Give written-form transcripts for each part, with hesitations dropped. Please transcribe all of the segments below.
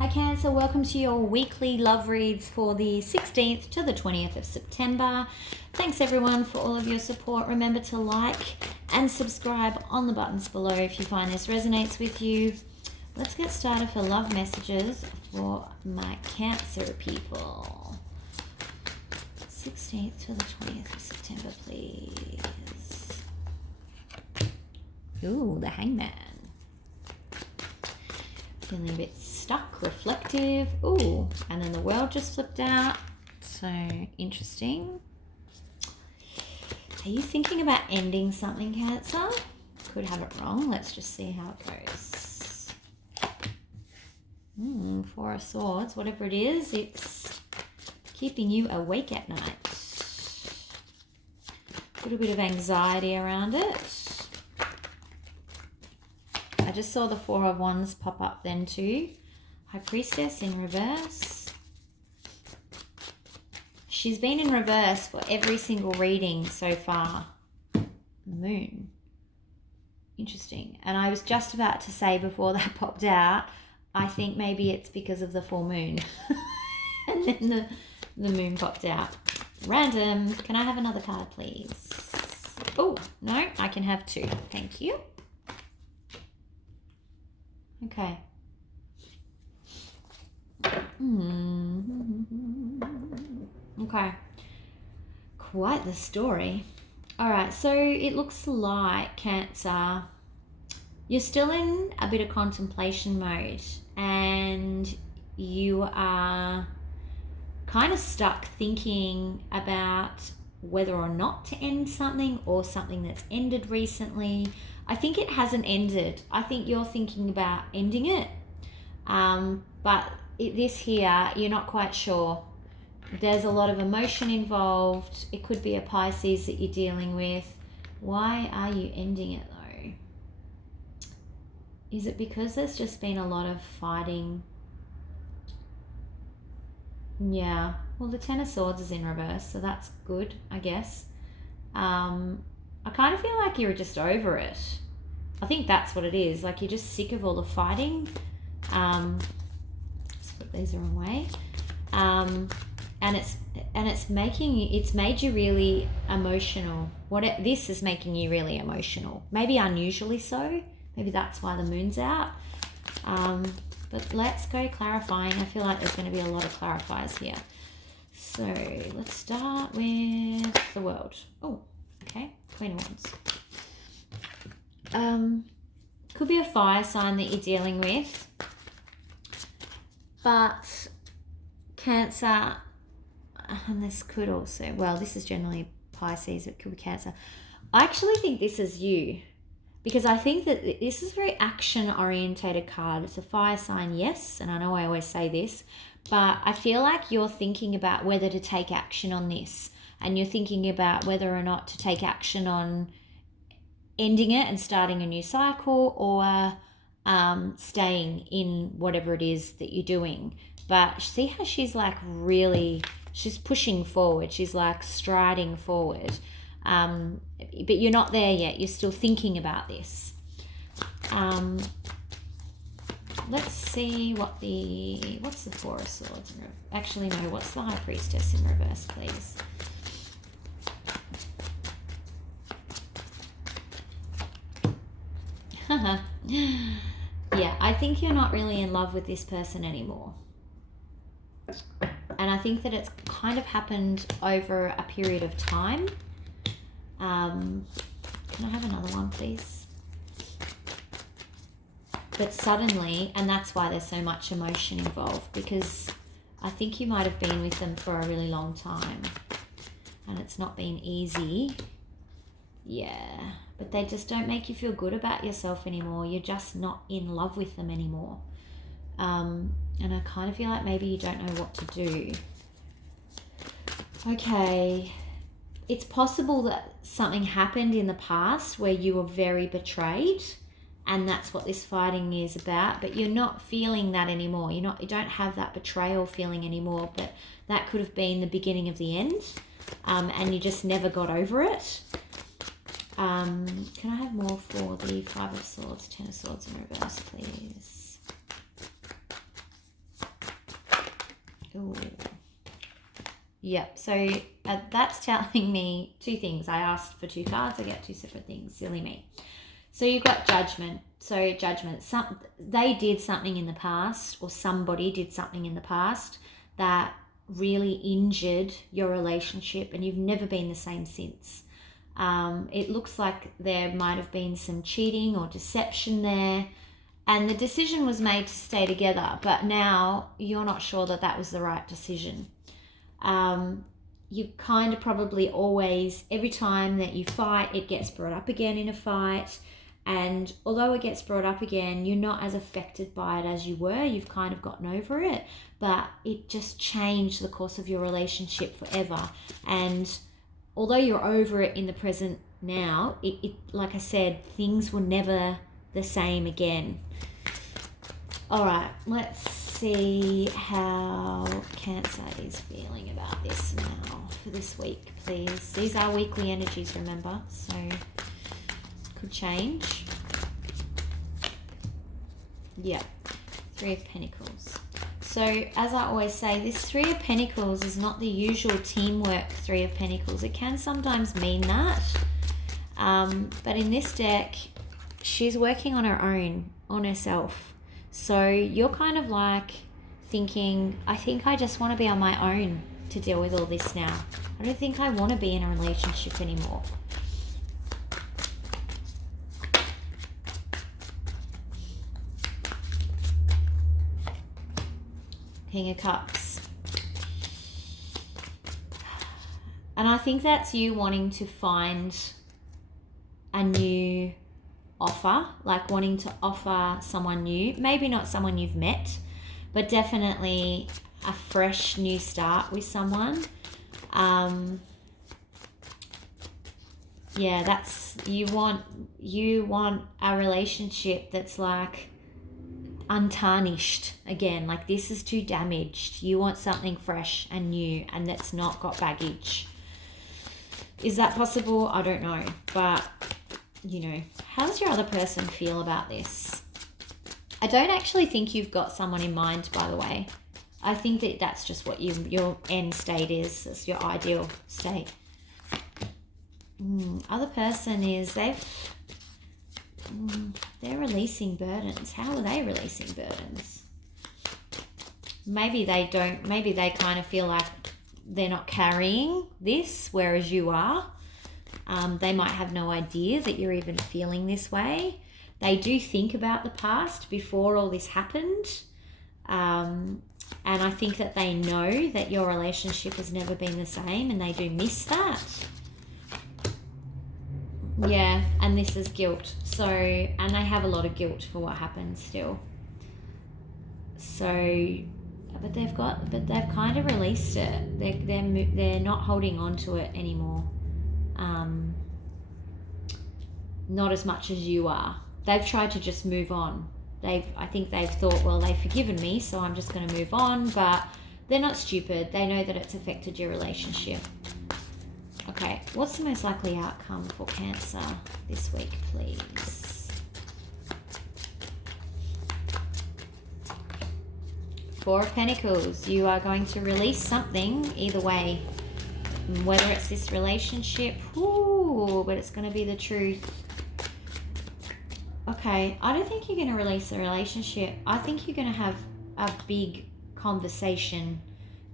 Hi Cancer, welcome to your weekly love reads for the 16th to the 20th of September. Thanks everyone for all of your support. Remember to like and subscribe on the buttons below if you find this resonates with you. Let's get started for love messages for my Cancer people. 16th to the 20th of September, please. Ooh, the Hangman. Feeling a bit stuck, reflective. Ooh, and then the World just flipped out. So interesting. Are you thinking about ending something, Cancer? Could have it wrong. Let's just see how it goes. Four of Swords. Whatever it is, it's keeping you awake at night. A little bit of anxiety around it. I just saw the Four of Wands pop up then too. High Priestess in reverse. She's been in reverse for every single reading so far. Moon. Interesting. And I was just about to say before that popped out, I think maybe it's because of the full moon. And then the moon popped out. Random. Can I have another card, please? Oh, no, I can have two. Thank you. Okay. Okay. Quite the story. All right, so it looks like, Cancer, you're still in a bit of contemplation mode and you are kind of stuck thinking about whether or not to end something or something that's ended recently. I think it hasn't ended. I think you're thinking about ending it. But this here, you're not quite sure. There's a lot of emotion involved. It could be a Pisces that you're dealing with. Why are you ending it though? Is it because there's just been a lot of fighting? Yeah. Well, the Ten of Swords is in reverse, so that's good, I guess. I kind of feel like you're just over it. I think that's what it is. Like you're just sick of all the fighting. Let's put these the wrong way. And it's made you really emotional. This is making you really emotional. Maybe unusually so. Maybe that's why the moon's out. But let's go clarifying. I feel like there's going to be a lot of clarifiers here. So let's start with the World. Oh, okay. Queen of Wands. Could be a fire sign that you're dealing with. But Cancer, and this could also, well, this is generally Pisces, it could be Cancer. I actually think this is you. Because I think that this is a very action-orientated card. It's a fire sign, yes, and I know I always say this, but I feel like you're thinking about whether to take action on this, and you're thinking about whether or not to take action on ending it and starting a new cycle, or staying in whatever it is that you're doing. But see how she's like really, she's pushing forward. She's like striding forward. But you're not there yet. You're still thinking about this. Let's see what's the Four of Swords in reverse? Actually, no, what's the High Priestess in reverse, please? Yeah, I think you're not really in love with this person anymore. And I think that it's kind of happened over a period of time. Can I have another one, please? But suddenly, and that's why there's so much emotion involved, because I think you might have been with them for a really long time and it's not been easy. Yeah, but they just don't make you feel good about yourself anymore. You're just not in love with them anymore. And I kind of feel like maybe you don't know what to do. Okay. It's possible that something happened in the past where you were very betrayed, and that's what this fighting is about, but you're not feeling that anymore. You don't have that betrayal feeling anymore, but that could have been the beginning of the end, and you just never got over it. Can I have more for the Five of Swords, Ten of Swords in reverse, please? Ooh. Yep, so that's telling me two things. I asked for two cards, I get two separate things. Silly me. So you've got judgment. So judgment. They did something in the past, or somebody did something in the past that really injured your relationship, and you've never been the same since. It looks like there might have been some cheating or deception there, and the decision was made to stay together, but now you're not sure that that was the right decision. You kind of probably always, every time that you fight, it gets brought up again in a fight. And although it gets brought up again, you're not as affected by it as you were. You've kind of gotten over it, but it just changed the course of your relationship forever. And although you're over it in the present now, it like I said, things were never the same again. All right, let's see how Cancer is feeling about this now for this week, please. These are weekly energies, remember, so could change. Yeah, Three of Pentacles. So as I always say, this Three of Pentacles is not the usual teamwork Three of Pentacles. It can sometimes mean that. But in this deck, she's working on her own, on herself. So you're kind of like thinking, I think I just want to be on my own to deal with all this now. I don't think I want to be in a relationship anymore. King of Cups. And I think that's you wanting to find a new offer, like wanting to offer someone new, maybe not someone you've met, but definitely a fresh new start with someone. Yeah, that's, you want a relationship that's like untarnished again. Like, this is too damaged. You want something fresh and new and that's not got baggage. Is that possible? I don't know, but you know, how does your other person feel about this? I don't actually think you've got someone in mind, by the way. I think that that's just what your end state is. It's your ideal state. Other person is, they're releasing burdens. How are they releasing burdens? Maybe they don't, maybe they kind of feel like they're not carrying this, whereas you are. They might have no idea that you're even feeling this way. They do think about the past before all this happened. And I think that they know that your relationship has never been the same, and they do miss that. Yeah, and this is guilt. So, and they have a lot of guilt for what happened still. So, but they've kind of released it. They're not holding on to it anymore. Not as much as you are. They've tried to just move on. I think they've thought, well, they've forgiven me, so I'm just going to move on. But they're not stupid. They know that it's affected your relationship. Okay, what's the most likely outcome for Cancer this week, please? Four of Pentacles. You are going to release something either way. Whether it's this relationship, but it's going to be the truth. Okay, I don't think you're going to release the relationship. I think you're going to have a big conversation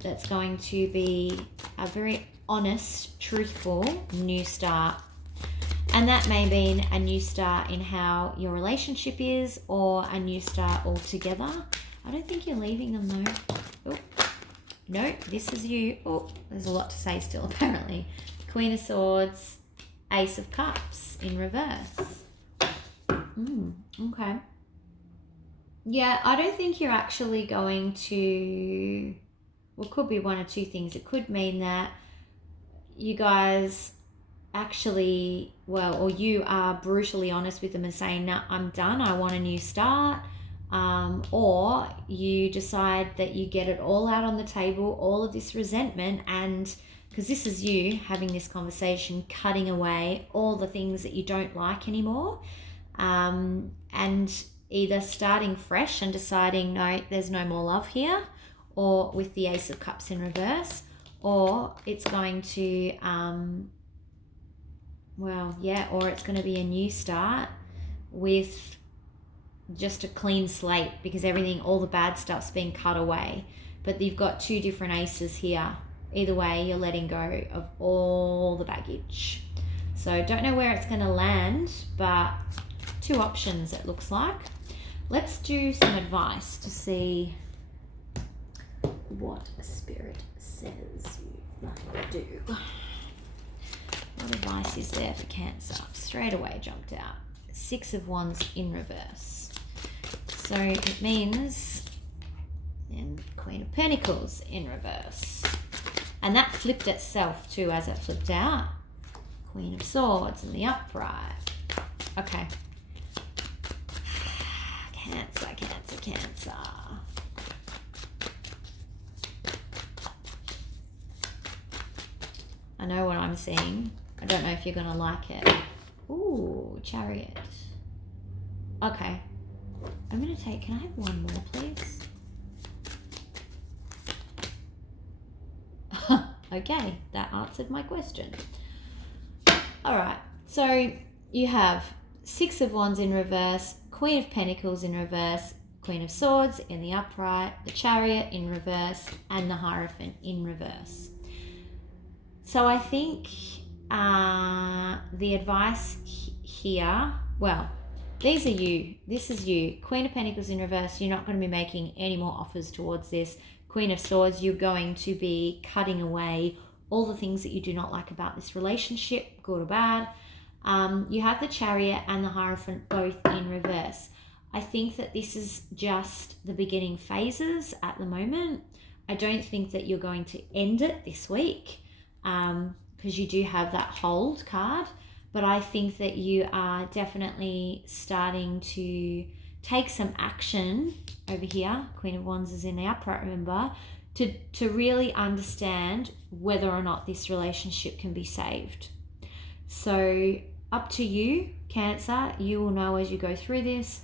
that's going to be a very honest, truthful new start. And that may mean a new start in how your relationship is, or a new start altogether. I don't think you're leaving them though. Oh. No, this is you. Oh, there's a lot to say still, apparently. Queen of Swords, Ace of Cups in reverse. Okay. Yeah, I don't think you're actually going to... Well, it could be one or two things. It could mean that you guys actually, or you are brutally honest with them and saying, no, I'm done. I want a new start. Or you decide that you get it all out on the table, all of this resentment, and because this is you having this conversation, cutting away all the things that you don't like anymore, and either starting fresh and deciding, no, there's no more love here, or with the Ace of Cups in reverse, or it's going to, or it's going to be a new start with just a clean slate, because everything, all the bad stuff's been cut away. But you've got two different aces here. Either way, you're letting go of all the baggage. So don't know where it's going to land, but two options it looks like. Let's do some advice to see what Spirit says you might do. What advice is there for Cancer? Straight away jumped out. Six of Wands in reverse. So it means then Queen of Pentacles in reverse. And that flipped itself too as it flipped out. Queen of Swords in the upright. Okay. Cancer, Cancer, Cancer. I know what I'm seeing. I don't know if you're going to like it. Ooh, Chariot. Okay. I'm going to take, can I have one more, please? Okay, that answered my question. All right, so you have Six of Wands in reverse, Queen of Pentacles in reverse, Queen of Swords in the upright, the Chariot in reverse, and the Hierophant in reverse. So I think the advice here, well, these are you. This is you. Queen of Pentacles in reverse, you're not going to be making any more offers towards this. Queen of Swords, you're going to be cutting away all the things that you do not like about this relationship, good or bad. You have the Chariot and the Hierophant both in reverse. I think that this is just the beginning phases at the moment. I don't think that you're going to end it this week because you do have that hold card. But I think that you are definitely starting to take some action over here. Queen of Wands is in the upright, remember, to really understand whether or not this relationship can be saved. So up to you, Cancer. You will know as you go through this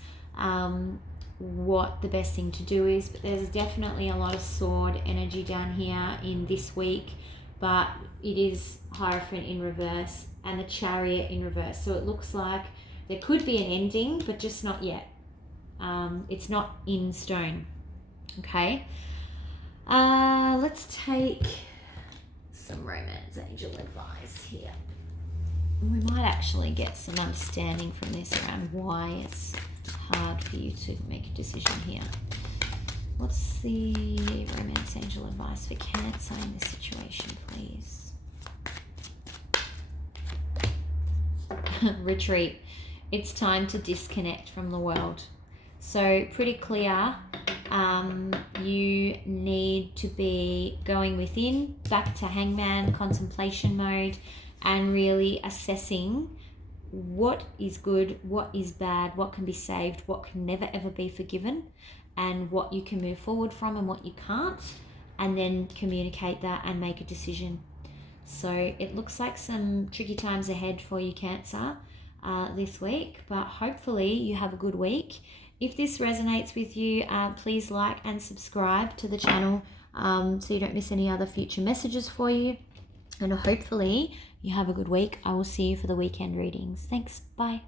what the best thing to do is. But there's definitely a lot of sword energy down here in this week. But it is Hierophant in reverse and the Chariot in reverse. So it looks like there could be an ending, but just not yet. It's not in stone. Okay. Let's take some romance angel advice here. We might actually get some understanding from this around why it's hard for you to make a decision here. What's the romance angel advice for Cancer in this situation, please? Retreat. It's time to disconnect from the world. So pretty clear. You need to be going within, back to Hangman, contemplation mode, and really assessing what is good, what is bad, what can be saved, what can never ever be forgiven, and what you can move forward from and what you can't, and then communicate that and make a decision. So it looks like some tricky times ahead for you, Cancer, this week, but hopefully you have a good week. If this resonates with you, please like and subscribe to the channel so you don't miss any other future messages for you. And hopefully you have a good week. I will see you for the weekend readings. Thanks. Bye.